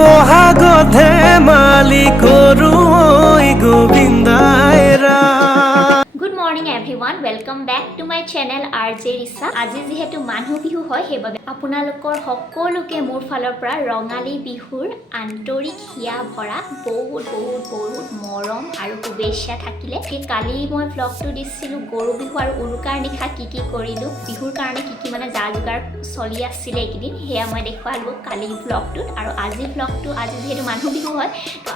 বহাগত ধেমালি কৰো ঐ গোবিন্দাই ৰা। Good morning everyone, welcome back to my channel RJ Risa. আজি যেহেতু মানুহ বিহু হয় সেইবাবে আপোনালোকৰ সকলোকে মোৰ ফালৰ পৰা ৰঙালী বিহুৰ আন্তৰিক হিয়া ভৰা বহুত মৰম আৰু শুভেচ্ছা থাকিলে। কালি মই ভ্লগটো দিছিলোঁ গৰু বিহু আৰু উৰুকাৰ নিশা কি কৰিলোঁ, বিহুৰ কাৰণে কি মানে যা যোগাৰ চলি আছিলে এইকেইদিন, সেয়া মই দেখুৱালোঁ কালি ভ্লগটোত। আৰু আজি ভ্লগটো, আজি যিহেতু মানুহ বিহু হয় তো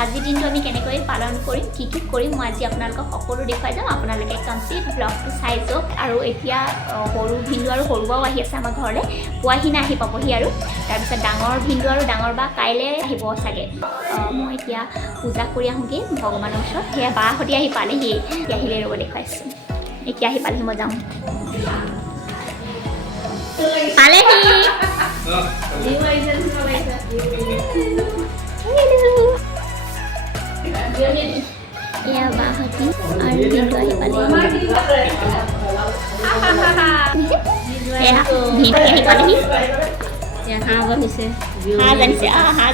আজিৰ দিনটো আমি কেনেকৈ পালন কৰিম, কি কৰিম মই আজি আপোনালোকক সকলো দেখুৱাই যাম। আপোনালোকে কমপ্লিট ব্লগটো চাই যাওক। আৰু এতিয়া সৰু ভিন্দু আৰু সৰু বাও আহি আছে আমাৰ ঘৰলৈ, পোৱাহি নাই, আহি পাবহি। আৰু তাৰপিছত ডাঙৰ ভিন্দু আৰু ডাঙৰ বা কাইলৈ আহিব চাগে। মই এতিয়া পূজা কৰি আহোঁগৈ ভগৱানৰ ওচৰত। সেয়া বাহঁতি আহি পালেহি, এতিয়া আহিলে ৰ'ব দেখুৱাইছোঁ। এতিয়া আহি পালেহি, মই যাম। পালেহি এয়া বাহঁতি আৰু ভিন্দু আহি পালেহি। আহি পালেহি, হাঁহ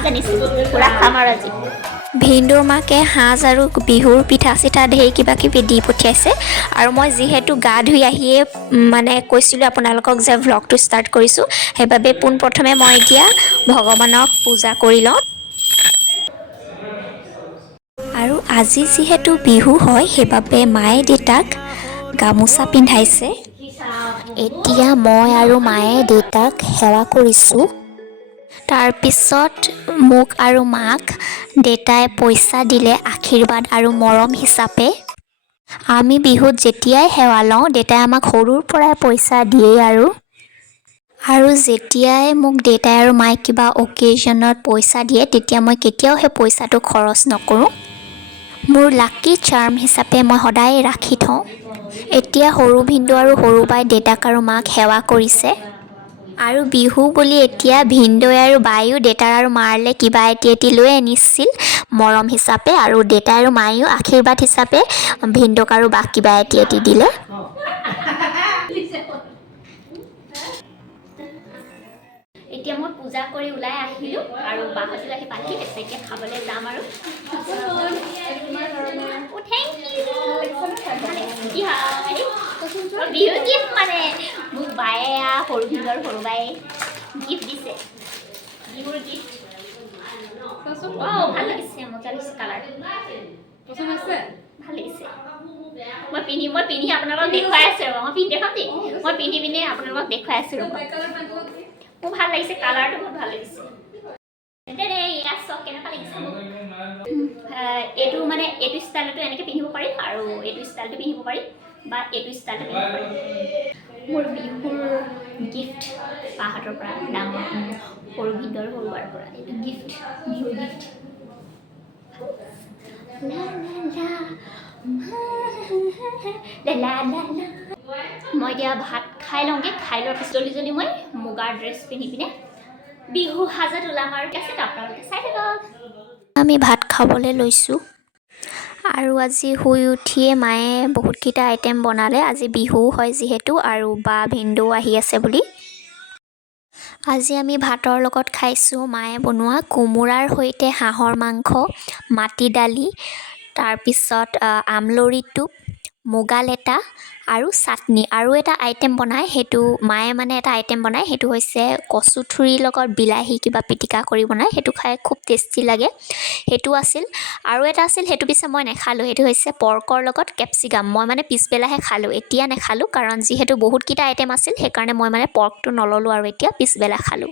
জানিছে পুৰা খাম আৰু আজি। ভিন্দুৰ মাকে সাঁজ আৰু বিহুৰ পিঠা চিঠা ঢেৰ কিবা কিবি দি পঠিয়াইছে। আৰু মই যিহেতু গা ধুই আহিয়ে মানে কৈছিলোঁ আপোনালোকক যে ভ্লগটো ষ্টাৰ্ট কৰিছোঁ, সেইবাবে পোনপ্ৰথমে মই এতিয়া ভগৱানক পূজা কৰি লওঁ। আৰু আজি যিহেতু বিহু হয় সেইবাবে মায়ে দেউতাক গামোচা পিন্ধাইছে। এতিয়া মই আৰু মায়ে দেউতাক সেৱা কৰিছোঁ। তাৰপিছত মোক আৰু মাক দেউতাই পইচা দিলে আশীৰ্বাদ আৰু মৰম হিচাপে। আমি বিহুত যেতিয়াই সেৱা লওঁ দেউতাই আমাক সৰুৰ পৰাই পইচা দিয়েই। আৰু যেতিয়াই মোক দেউতাই আৰু মায়ে কিবা অকেজনত পইচা দিয়ে তেতিয়া মই কেতিয়াও সেই পইচাটো খৰচ নকৰোঁ। মোৰ লাকি চাৰ্ম হিচাপে মই সদায় ৰাখি থওঁ। এতিয়া সৰু ভিন্দু আৰু সৰু বাই দেউতাক আৰু মাক সেৱা কৰিছে। আৰু বিহু বুলি এতিয়া ভিন্দুৱে আৰু বায়ো দেউতাৰ আৰু মাৰলৈ কিবা এটি লৈ আনিছিল মৰম হিচাপে। আৰু দেউতাই আৰু মায়েও আশীৰ্বাদ হিচাপে ভিন্দুক আৰু বাক কিবা এটি দিলে। এতিয়া মই পূজা কৰি ওলাই আহিলোঁ আৰু বাহঁতিও আহি পালেহি। এতিয়া খাবলৈ যাম। আৰু বিহু গিফ্ট মানে মোক বায়ে সৰু ভিন্দু আৰু সৰু বায়ে গিফ্ট দিছে, বিহুৰ গিফ্ট। ভাল লাগিছে, মজা লাগিছে, কালাৰ ভাল লাগিছে। মই পিন্ধি আপোনালোকক দেখুৱাই আছোঁ ৰ'ব। মই পিন্ধি দেখাম দেই, মই পিন্ধি পিনে আপোনালোকক দেখুৱাই আছোঁ ৰ'ব। মোৰ ভাল লাগিছে, কালাৰটো বহুত ভাল লাগিছে। কেনেকুৱা লাগিছে এইটো মানে এইটো ষ্টাইলতো এনেকৈ পিন্ধিব পাৰিম আৰু এইটো ষ্টাইলটো পিন্ধিব পাৰিম বা এইটো ষ্টাইলটো পিন্ধিব পাৰিম। মোৰ বিহুৰ গিফ্ট বাহঁতৰ পৰা, ডাঙৰ সৰু ভিন্দু আৰু সৰু বাৰ পৰা এইটো গিফ্ট, বিহুৰ গিফ্ট। মই এতিয়া ভাত খাই লওঁগৈ। খাই লোৱাৰ পিছত জলদি মই মুগাৰ ড্ৰেছ পিন্ধি পিনে বিহু সাজত ওলাম। আৰু কি আছে আপোনালোকে চাই থাকক। আমি ভাত খাবলৈ লৈছোঁ। আৰু আজি শুই উঠিয়ে মায়ে বহুতকেইটা আইটেম বনালে। আজি বিহু হয় যিহেতু আৰু বা ভিন্দুও আহি আছে বুলি। আজি আমি ভাতৰ লগত খাইছোঁ মায়ে বনোৱা কোমোৰাৰ সৈতে হাঁহৰ মাংস, মাটি দালি, তাৰপিছত আমলৰি টোপ, মুগা লেটা আৰু চাটনি। আৰু এটা আইটেম বনায়, সেইটো মায়ে মানে এটা আইটেম বনায়, সেইটো হৈছে কচু ঠুৰিৰ লগত বিলাহী কিবা পিটিকা কৰি বনায়, সেইটো খাই খুব টেষ্টি লাগে, সেইটো আছিল। আৰু এটা আছিল, সেইটো পিছে মই নেখালোঁ, সেইটো হৈছে পৰ্কৰ লগত কেপচিকাম। মই মানে পিছবেলাহে খালোঁ, এতিয়া নেখালোঁ, কাৰণ যিহেতু বহুতকেইটা আইটেম আছিল সেইকাৰণে মই মানে পৰ্কটো নললোঁ আৰু এতিয়া পিছবেলা খালোঁ।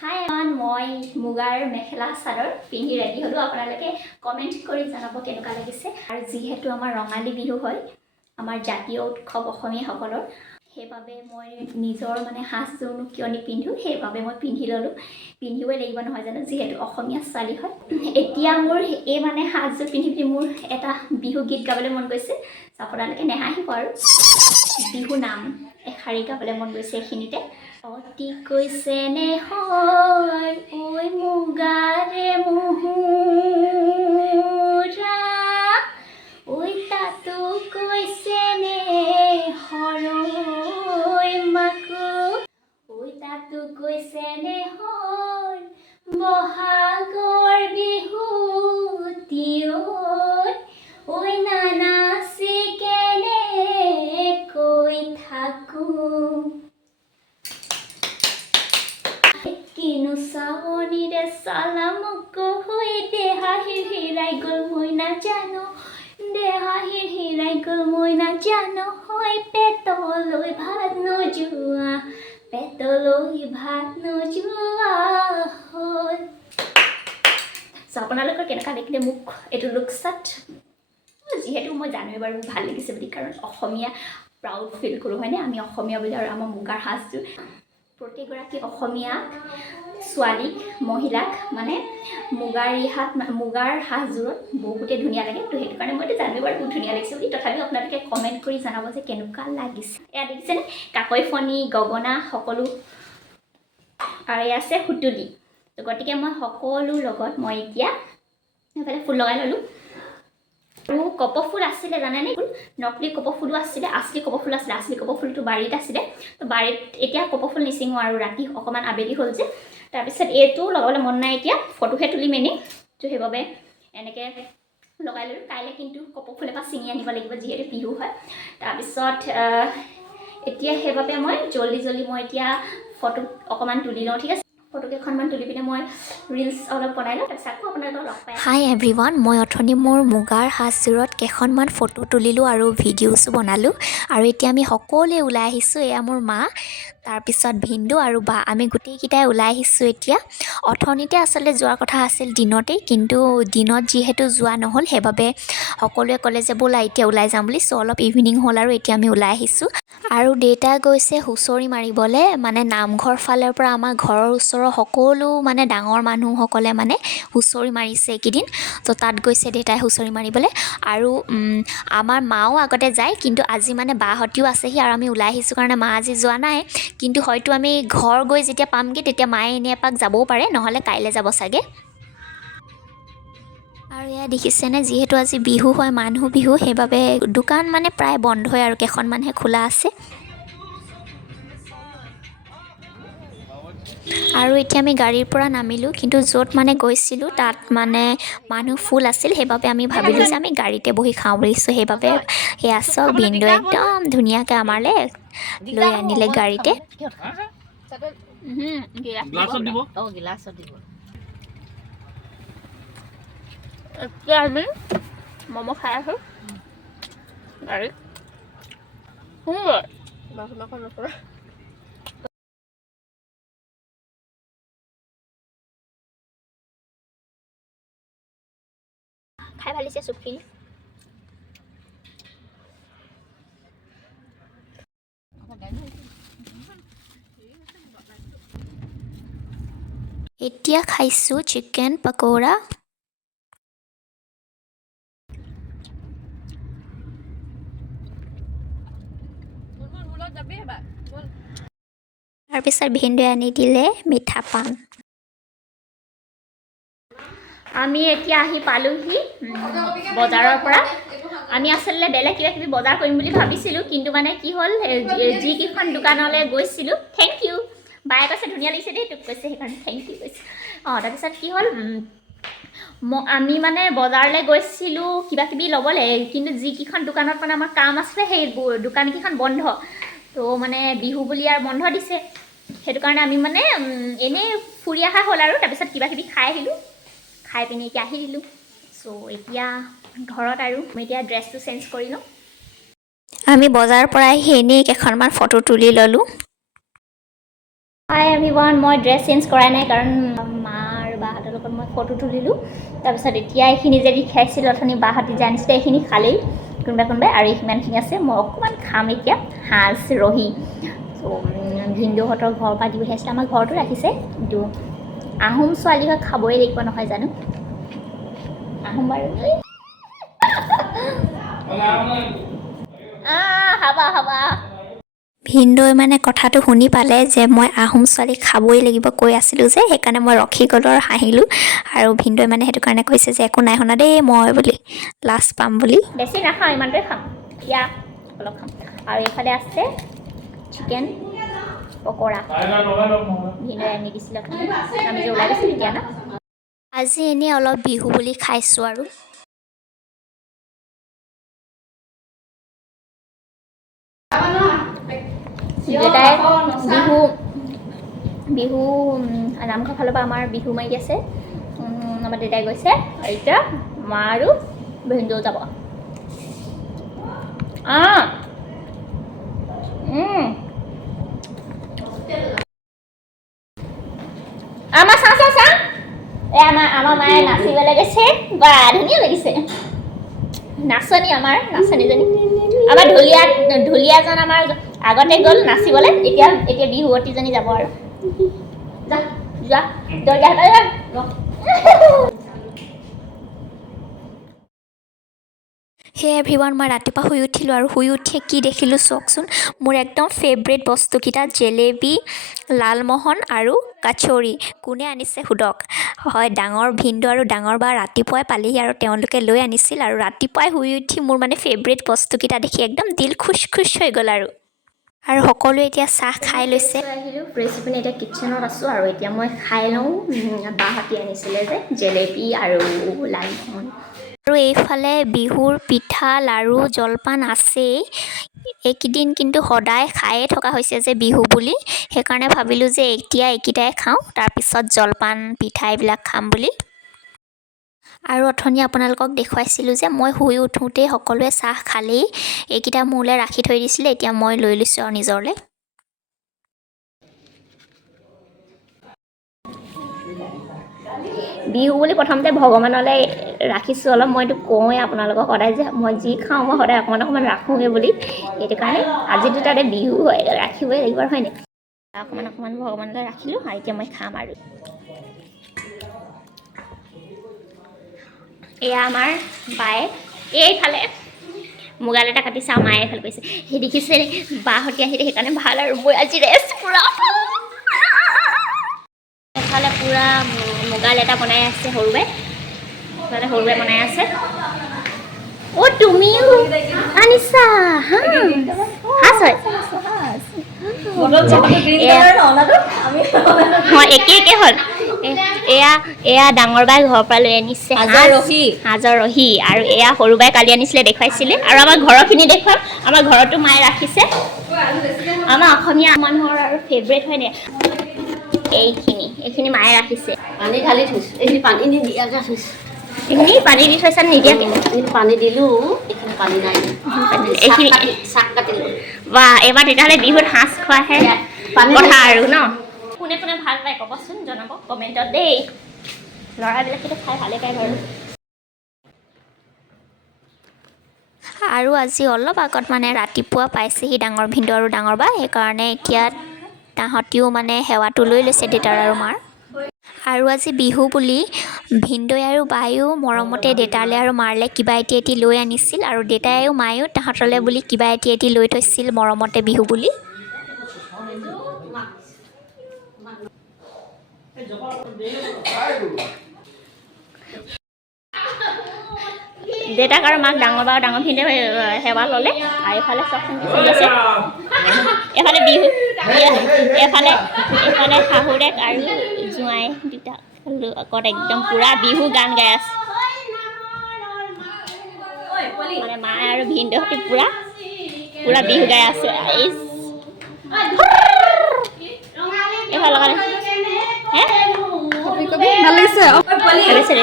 হাই এভৰিৱান, মই মুগাৰ মেখেলা চাদৰ পিন্ধি ৰেডি হ'লোঁ। আপোনালোকে কমেণ্ট কৰি জনাব কেনেকুৱা লাগিছে। আৰু যিহেতু আমাৰ ৰঙালী বিহু হয়, আমাৰ জাতীয় উৎসৱ অসমীয়াসকলৰ, সেইবাবে মই নিজৰ মানে সাজযোৰনো কিয় নিপিন্ধোঁ, সেইবাবে মই পিন্ধি ল'লোঁ। পিন্ধিবই লাগিব নহয় জানো, যিহেতু অসমীয়া ছোৱালী হয়। এতিয়া মোৰ এই মানে সাজযোৰ পিন্ধি মোৰ এটা বিহু গীত গাবলৈ মন গৈছে। আপোনালোকে নেহাঁহিব আৰু বিহু নাম এশাৰী গাবলৈ মন গৈছে এইখিনিতে। অতিকৈ চেনেহৰ ঐ মুগাৰে মুহুৰা, ঐ তাতো কৈছে নেহৰ ঐ মাকো, ঐ তাতো কৈছে নেহৰ বহাগৰ বিহুতিয়ত ঐ নানাচি কেনেকৈ থাকোঁ কিনো চাৱনিৰে চালামক হৈ দেহা হিৰাই গ'ল মই নাজানো দেহা হিৰাই গ'ল মই নাজানো হয় পেটলৈ ভাত নোযোৱা পেটলৈ ভাত নোযোৱা হ'ল আপোনালোকৰ কেনেকুৱা দেখিলে মোক এইটো লুকচাত যিহেতু মই জানোৱেই বাৰু ভাল লাগিছে বুলি কাৰণ অসমীয়া প্ৰাউড ফিল কৰোঁ হয়নে আমি অসমীয়া বুলি আৰু আমাৰ মুগাৰ সাজযোৰ প্ৰতিগৰাকী অসমীয়া ছোৱালীক মহিলাক মানে মুগাৰ সাজযোৰত বহুতেই ধুনীয়া লাগে তো সেইটো কাৰণে মইতো জানোৱেই বাৰু বহুত ধুনীয়া লাগিছে বুলি তথাপিও আপোনালোকে কমেণ্ট কৰি জনাব যে কেনেকুৱা লাগিছে এয়া দেখিছেনে কাকৈ ফণি গগনা সকলো আৰু এয়া আছে সুতুলি তো গতিকে মই সকলো লগত মই এতিয়া এইফালে ফুল লগাই ল'লোঁ আৰু কপৌফুল আছিলে জানেনে নকলি কপৌফুলো আছিলে আচলি কপৌফুল আছিলে আচলি কপৌফুলটো বাৰীত আছিলে তো বাৰীত এতিয়া কপৌফুল নিচিঙো আৰু ৰাতি অকণমান আবেলি হ'ল যে তাৰপিছত এইটো লগাবলৈ মন নাই এতিয়া ফটোহে তুলিম এনেই তো সেইবাবে এনেকৈ লগাই ল'লোঁ কাইলৈ কিন্তু কপৌফুল এপাহ ছিঙি আনিব লাগিব যিহেতু বিহু হয় তাৰপিছত এতিয়া সেইবাবে মই জল্দি মই এতিয়া ফটো অকণমান তুলি লওঁ ঠিক আছে ফটো কেইখনমান তুলি পিনে মই ৰিলছ অলপ বনাই লওঁ তাৰপিছত আকৌ আপোনালোকক লগ পাই হাই এভৰিৱান মই অথনি মোৰ মুগাৰ সাজযোৰত কেইখনমান ফটো তুলিলোঁ আৰু ভিডিঅ'ছো বনালোঁ আৰু এতিয়া আমি সকলোৱে ওলাই আহিছোঁ এয়া মোৰ মা তাৰপিছত ভিন্দু আৰু বা আমি গোটেইকেইটাই ওলাই আহিছোঁ এতিয়া অথনিতে আচলতে যোৱাৰ কথা আছিল দিনতেই কিন্তু দিনত যিহেতু যোৱা নহ'ল সেইবাবে সকলোৱে ক'লে যে ব'লা এতিয়া ওলাই যাম বুলি চ' অলপ ইভিনিং হ'ল আৰু এতিয়া আমি ওলাই আহিছোঁ আৰু দেউতা গৈছে হুঁচৰি মাৰিবলৈ মানে নামঘৰ ফালৰ পৰা আমাৰ ঘৰৰ ওচৰৰ সকলো মানে ডাঙৰ মানুহসকলে মানে হুঁচৰি মাৰিছে এইকেইদিন তো তাত গৈছে দেউতাই হুঁচৰি মাৰিবলৈ আৰু আমাৰ মাও আগতে যায় কিন্তু আজি মানে বাহঁতিও আছেহি আৰু আমি ওলাই আহিছোঁ কাৰণে মা আজি যোৱা নাই কিন্তু হয়তো আমি ঘৰ গৈ যেতিয়া পামগৈ তেতিয়া মায়ে এনেই এপাক যাবও পাৰে নহ'লে কাইলৈ যাব চাগে আৰু এয়া দেখিছেনে যিহেতু আজি বিহু হয় মানুহ বিহু সেইবাবে দোকান মানে প্ৰায় বন্ধই আৰু কেইখনমানহে খোলা আছে আৰু এতিয়া আমি গাড়ীৰ পৰা নামিলোঁ কিন্তু য'ত মানে গৈছিলোঁ তাত মানে মানুহ ফুল আছিল সেইবাবে আমি ভাবিলোঁ যে আমি গাড়ীতে বহি খাওঁ বুলিছোঁ সেইবাবে সেয়া চাওক বিন্দু একদম ধুনীয়াকৈ আমালৈ লৈ আনিলে গাড়ীতে এতিয়া আমি ম'ম' খাই আছোঁ গাড়ীত খাই ভাল লাগিছে চুপখিনি এতিয়া খাইছোঁ চিকেন পকৌৰা তাৰপিছত ভিন্দুৱে আনি দিলে মিঠা পান আমি এতিয়া আহি পালোহি বজাৰৰ পৰা আমি আচলতে বেলেগ কিবা কিবি বজাৰ কৰিম বুলি ভাবিছিলোঁ কিন্তু মানে কি হ'ল যিকেইখন দোকানলৈ গৈছিলোঁ থেংক ইউ বায়ে কৈছে ধুনীয়া লাগিছে দেই তোক কৈছে সেইকাৰণে থেংক ইউ কৈছে তাৰপিছত কি হ'ল আমি মানে বজাৰলৈ গৈছিলোঁ কিবা কিবি ল'বলৈ কিন্তু যিকেইখন দোকানত মানে আমাৰ কাম আছিলে সেই দোকানকেইখন বন্ধ তো মানে বিহু বুলি আৰু বন্ধ দিছে সেইটো কাৰণে আমি মানে এনেই ফুৰি অহা হ'ল আৰু তাৰপিছত কিবা কিবি খাই আহিলোঁ খাই পিনি এতিয়া আহি দিলোঁ চ' এতিয়া ঘৰত আৰু মই এতিয়া ড্ৰেছটো চেঞ্জ কৰি লওঁ আমি বজাৰৰ পৰা আহি এনেই কেইখনমান ফটো তুলি ল'লোঁ হাই এভৰিৱান মই ড্ৰেছ চেঞ্জ কৰাই নাই কাৰণ মা আৰু বাহঁতৰ লগত মই ফটো তুলিলোঁ তাৰপিছত এতিয়া এইখিনি যে দেখাইছিলোঁ অথনি বাহঁতি জানিছিলে এইখিনি খালেই কোনোবাই আৰু সিমানখিনি আছে মই অকণমান খাম এতিয়া সাজ ৰহি চ' ভিন্দুহঁতৰ ঘৰৰ পৰা দি পঠিয়াইছিলে আমাৰ ঘৰতো ৰাখিছে কিন্তু আহোম ছোৱালী হৈ খাবই লাগিব নহয় জানো আহোম বাৰু হাবা ভিন্দুৱে মানে কথাটো শুনি পালে যে মই আহোম ছোৱালী খাবই লাগিব কৈ আছিলোঁ যে সেইকাৰণে মই ৰখি গ'লোঁ আৰু হাঁহিলোঁ আৰু ভিন্দুৱে মানে সেইটো কাৰণে কৈছে যে একো নাই শুনা দেই মই বুলি লাষ্ট পাম বুলি বেছি নাখাওঁ ইমানটোৱে খাম এতিয়া অলপ খাম আৰু এইফালে আছে চিকেন পকৰা ভিনদেউৱে আনি দিছিলে আমি যে ওলাই গৈছিলোঁ এতিয়া না আজি এনেই অলপ বিহু বুলি খাইছোঁ আৰু দেউতাই বিহু নামঘৰ ফালৰ পৰা আমাৰ বিহু মাৰি আছে আমাৰ দেউতাই গৈছে আৰু এতিয়া মা আৰু ভিনদেউ যাব আমাৰ চা আমাৰ মায়ে নাচিবলৈ গৈছে বা ধুনীয়া লাগিছে নাচনী আমাৰ নাচনীজনী আমাৰ ঢুলীয়াজন আমাৰ আগতে গ'ল নাচিবলৈ এতিয়া বিহুৱতীজনী যাব আৰু যোৱা হে এভৰিৱান মই ৰাতিপুৱা শুই উঠিলোঁ আৰু শুই উঠিয়ে কি দেখিলোঁ চাওকচোন মোৰ একদম ফেভৰেট বস্তুকেইটা জেলেবি লালমোহন আৰু কচৰি কোনে আনিছে সোধক হয় ডাঙৰ ভিনদেউ আৰু ডাঙৰ বা ৰাতিপুৱাই পালেহি আৰু তেওঁলোকে লৈ আনিছিল আৰু ৰাতিপুৱাই শুই উঠি মোৰ মানে ফেভৰেট বস্তুকেইটা দেখি একদম দিল খুচ হৈ গ'ল আৰু সকলোৱে এতিয়া চাহ খাই লৈছে আহিলোঁ ফ্ৰেছ পিনে এতিয়া কিটচেনত আছোঁ আৰু এতিয়া মই খাই লওঁ বাহঁতি আনিছিলে যে জেলেবি আৰু লালমোহন আৰু এইফালে বিহুৰ পিঠা লাড়ু জলপান আছেই এইকেইদিন কিন্তু সদায় খায়ে থকা হৈছে যে বিহু বুলি সেইকাৰণে ভাবিলোঁ যে এতিয়া এইকেইটাই খাওঁ তাৰপিছত জলপান পিঠা এইবিলাক খাম বুলি আৰু অথনি আপোনালোকক দেখুৱাইছিলোঁ যে মই শুই উঠোঁতেই সকলোৱে চাহ খালেই এইকেইটা মোলৈ ৰাখি থৈ দিছিলে এতিয়া মই লৈ লৈছোঁ আৰু নিজৰলৈ বিহু বুলি প্ৰথমতে ভগৱানলৈ ৰাখিছোঁ অলপ মইতো কওঁৱেই আপোনালোকক সদায় যে মই যি খাওঁ মই সদায় অকণমান ৰাখোঁগৈ বুলি সেইটো কাৰণে আজিতো তাতে বিহু হয় ৰাখিবই লাগিব হয়নে অকণমান ভগৱানলৈ ৰাখিলোঁ আৰু এতিয়া মই খাম আৰু এয়া আমাৰ বায়ে এইফালে মুগাল এটা কাটিছে আৰু মায়ে এইফালে কৰিছে সেই দেখিছে বাহঁতি আহিলে সেইকাৰণে ভাল আৰু মই আজি ৰেষ্ট পূৰা এফালে পূৰা মুগাল এটা বনাই আছে সৰুবাই বনাই আছে অ' তুমিও আনিছা সাজ হয় একে হ'ল এয়া ডাঙৰ বাই ঘৰৰ পৰা লৈ আনিছে সাজৰ ৰহি আৰু এয়া সৰু বাই কালি আনিছিলে দেখুৱাইছিলে আৰু আমাৰ ঘৰৰখিনি দেখুৱাম আমাৰ ঘৰতো মায়ে ৰাখিছে আমাৰ অসমীয়া মানুহৰ আৰু ফেভৰেট হয়নে এইখিনি মায়ে ৰাখিছে পানী ঢালি থৈছোঁ এইখিনি পানী নিদিয়াকৈ থৈছোঁ এইখিনি পানী দি থৈছা নিদিয়াকৈ এইখিনি পানী দিলোঁ এইখিনি পানী নাই এইখিনি চাক কাটিলোঁ বা এইবাৰ তেতিয়াহ'লে বিহুত সাজ খোৱাহে কথা আৰু ন কোনে ভাল পায় ক'বচোন জনাব কমেণ্টত দেই ল'ৰাবিলাকেতো খাই ভালেই পায় বাৰু আৰু আজি অলপ আগত মানে ৰাতিপুৱা পাইছেহি ডাঙৰ ভিনদেউ আৰু ডাঙৰ বা সেইকাৰণে এতিয়া তাহঁতিও মানে সেৱাটো লৈ লৈছে দেউতাৰ আৰু মাৰ আৰু আজি বিহু বুলি ভিনদেউ আৰু বায়ো মৰমতে দেউতালৈ আৰু মাৰলৈ কিবা এটি লৈ আনিছিল আৰু দেউতাই আৰু মায়েও তাহাঁতলৈ বুলি কিবা এটি লৈ থৈছিল মৰমতে বিহু বুলি দেউতাক আৰু মাক ডাঙৰ বা ডাঙৰ ভিনদেউ সেৱা ল'লে আৰু এইফালে চকচোন চলি আছে এইফালে বিহু এইফালে শাহুৰেক আৰু জোঁৱাই দুটা আগত একদম পূৰা বিহু গান গাই আছে মানে মা আৰু ভিনদেউহঁতে পূৰা বিহু গাই আছে এইফালে কাৰণে ভাল লাগিছে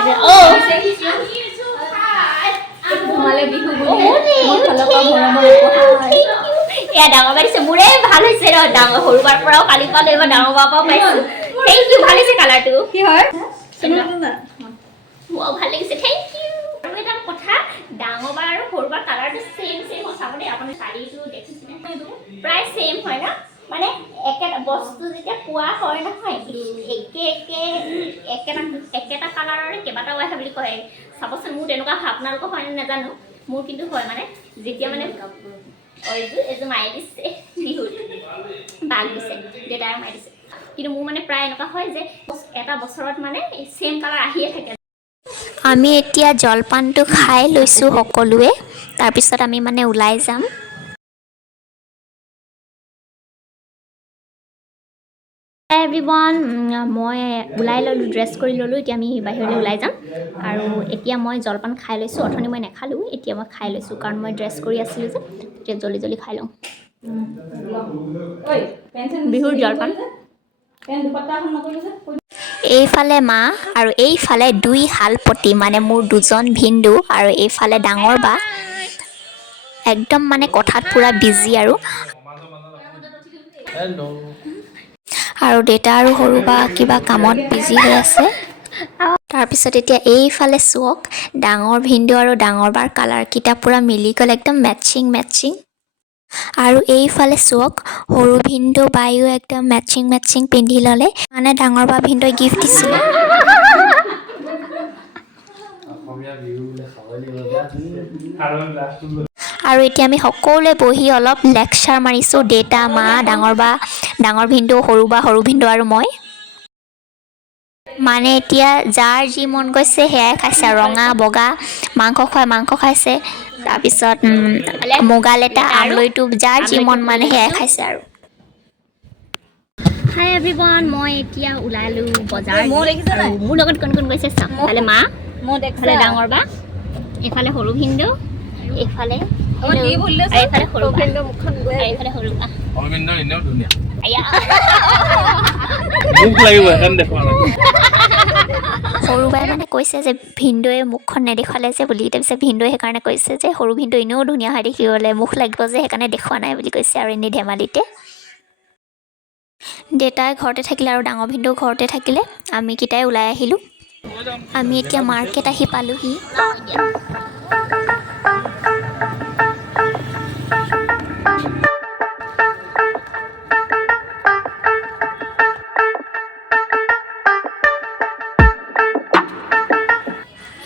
এয়া ডাঙৰ বাৰ দিছে মোৰে ভাল হৈছে ৰ ডাঙৰ সৰুবাৰ পৰাও কালি পালো এইবাৰ ডাঙৰ বাৰ পৰাও পাইছো থেংক ইউ ভাল হৈছে কালাৰটো কি হয় ভাল লাগিছে থেংক ইউ আৰু এটা কথা ডাঙৰ বাৰ আৰু সৰুবাৰ কালাৰটো চেম সঁচাব দেই আপুনি শাড়ীটো দেখিছেনে প্ৰায় চেম হয় ন মানে একেটা বস্তু যেতিয়া পোৱা হয় নহয় একেটা কালাৰৰে কেইবাটাও আহে বুলি কয় চাবচোন মোৰ তেনেকুৱা আপোনালোকৰ হয় নে নাজানো মোৰ কিন্তু হয় মানে যেতিয়া মানে এইযোৰ মায়ে দিছে বিহুত বাক দিছে দেউতাই মায়ে দিছে কিন্তু মোৰ মানে প্ৰায় এনেকুৱা হয় যে এটা বছৰত মানে চেম কালাৰ আহিয়ে থাকে আমি এতিয়া জলপানটো খাই লৈছোঁ সকলোৱে তাৰপিছত আমি মানে ওলাই যাম এভৰিৱান মই ওলাই ল'লোঁ ড্ৰেছ কৰি ল'লোঁ এতিয়া আমি বাহিৰলৈ ওলাই যাম আৰু এতিয়া মই জলপান খাই লৈছোঁ অথনি মই নাখালোঁ এতিয়া মই খাই লৈছোঁ কাৰণ মই ড্ৰেছ কৰি আছিলোঁ যে এতিয়া জলদি খাই লওঁ বিহুৰ জলপান এইফালে মা আৰু এইফালে দুই শালপতি মানে মোৰ দুজন ভিন্দু আৰু এইফালে ডাঙৰ বা একদম মানে কথাত পুৰা বিজি আৰু দেউতা আৰু সৰু বা কিবা কামত বিজি হৈ আছে তাৰপিছত এতিয়া এইফালে চোৱক ডাঙৰ ভিন্দু আৰু ডাঙৰ বাৰ কালাৰকেইটা পুৰা মিলি গ'ল একদম মেটচিং আৰু এইফালে চোৱক সৰু ভিন্দু বায়ো একদম মেটচিং পিন্ধি ল'লে মানে ডাঙৰ বা ভিন্দুৱে গিফ্ট দিছিলে আৰু এতিয়া আমি সকলোৱে বহি অলপ লেকচাৰ মাৰিছোঁ দেউতা মা ডাঙৰ বা ডাঙৰ ভিন্দু সৰু বা সৰু ভিন্দু আৰু মই মানে এতিয়া যাৰ যি মন গৈছে সেয়াই খাইছে ৰঙা বগা মাংস খাইছে তাৰপিছত মুগা লেটা আমলৈটো যাৰ যি মন মানে সেয়াই খাইছে আৰু হাই এভৰিৱান মই এতিয়া ওলালোঁ বজাৰ মোৰ লগত কোন গৈছে চাম এইফালে মা এইফালে ডাঙৰ বা এইফালে সৰু ভিন্দু এইফালে সৰু বা সৰু বাই মানে কৈছে যে ভিন্দুৱে মুখখন নেদেখুৱালে যে বুলি তাৰপিছত ভিন্দুৱে সেইকাৰণে কৈছে যে সৰু ভিন্দু এনেও ধুনীয়া হয় দেখিবলৈ মুখ লাগিব যে সেইকাৰণে দেখুওৱা নাই বুলি কৈছে আৰু এনেই ধেমালিতে দেউতাই ঘৰতে থাকিলে আৰু ডাঙৰ ভিন্দু ঘৰতে থাকিলে আমি কেইটাই ওলাই আহিলোঁ আমি এতিয়া মাৰ্কেট আহি পালোহি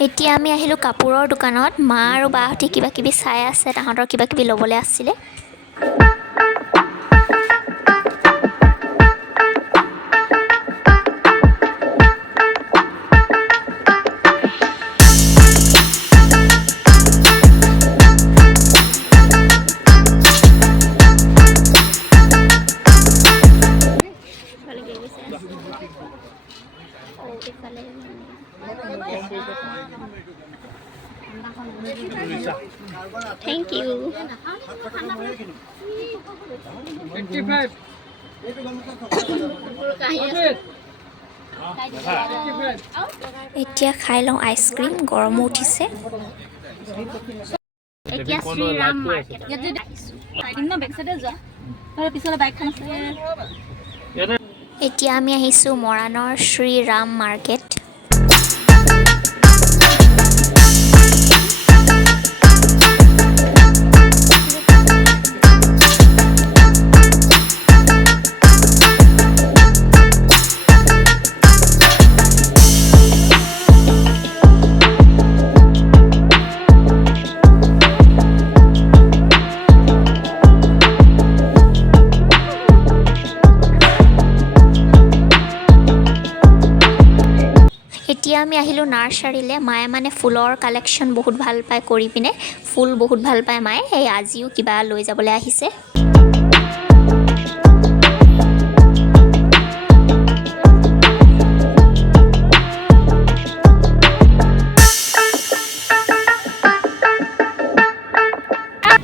এতিয়া আমি আহিলোঁ কাপোৰৰ দোকানত মা আৰু বাহঁতে কিবা কিবি চাই আছে তাহাঁতৰ কিবা কিবি ল'বলৈ আছিলে Thank you. এতিয়া খাই লওঁ আইচক্ৰীম গৰমো উঠিছে এতিয়া শ্ৰীৰাম মাৰ্কেট এতিয়া আমি আহিছোঁ মৰাণৰ শ্ৰীৰাম মাৰ্কেট এতিয়া আমি আহিলোঁ নাৰ্চাৰীলৈ মায়ে মানে ফুলৰ কালেকশ্যন বহুত ভাল পায় কৰি পিনে ফুল বহুত ভাল পায় মায়ে সেই আজিও কিবা লৈ যাবলৈ আহিছে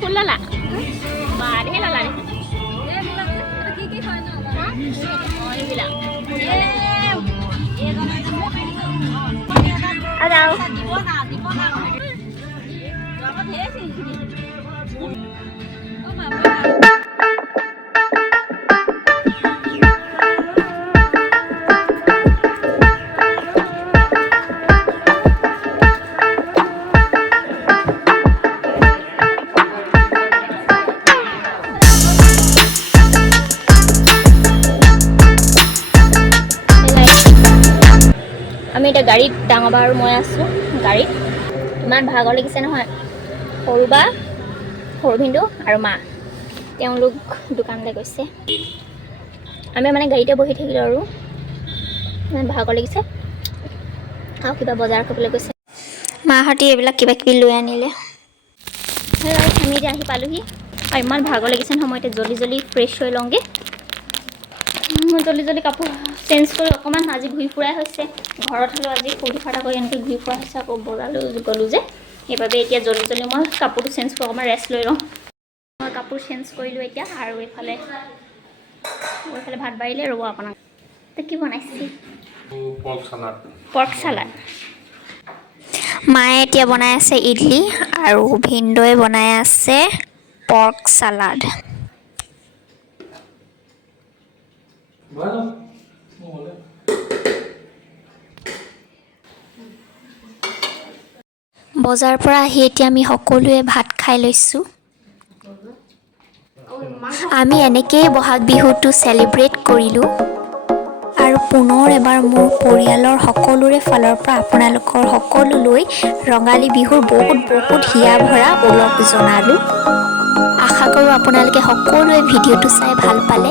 ফুল ললা বাৰে ললা আমি এতিয়া গাড়ীত ডাঙৰ বা আৰু মই আছোঁ গাড়ীত ইমান ভাগৰ লাগিছে নহয় সৰু বা সৰু ভিন্দু আৰু মা তেওঁলোক দোকানলৈ গৈছে আমি মানে গাড়ীতে বহি থাকিলোঁ আৰু ইমান ভাগৰ লাগিছে আৰু কিবা বজাৰ কৰিবলৈ গৈছে মাহঁতে এইবিলাক কিবা কিবি লৈ আনিলে আমি এতিয়া আহি পালোহি আৰু ইমান ভাগৰ লাগিছে নহয় মই এতিয়া জল্দি ফ্ৰেছ হৈ লওঁগৈ মই জলদি জলদি কাপোৰ চেঞ্জ কৰি অকণমান আজি ঘূৰি ফুৰাই হৈছে ঘৰত হ'লেও আজি ফূৰ্তি ফাৰ্তা কৰি এনেকৈ ঘূৰি ফুৰা হৈছে আকৌ বজাৰলৈ গ'লোঁ যে সেইবাবে এতিয়া জলদি জলদি মই কাপোৰটো চেঞ্জ কৰি অকণমান ৰেষ্ট লৈ লওঁ মই কাপোৰ চেঞ্জ কৰিলোঁ এতিয়া আৰু এইফালে ভাত বাঢ়িলে ৰ'ব আপোনাক তই কি বনাইছিলি পৰ্ক চালাড মায়ে এতিয়া বনাই আছে ইডলি আৰু ভিনদৈ বনাই আছে পৰ্ক চালাড বজাৰৰ পৰা আহি এতিয়া আমি সকলোৱে ভাত খাই লৈছোঁ আমি এনেকৈয়ে বহাগ বিহুটো চেলিব্ৰেট কৰিলোঁ আৰু পুনৰ এবাৰ মোৰ পৰিয়ালৰ সকলোৰে ফালৰ পৰা আপোনালোকৰ সকলোলৈ ৰঙালী বিহুৰ বহুত হিয়া ভৰা ওলগ জনালোঁ আশা কৰোঁ আপোনালোকে সকলোৱে ভিডিঅ'টো চাই ভাল পালে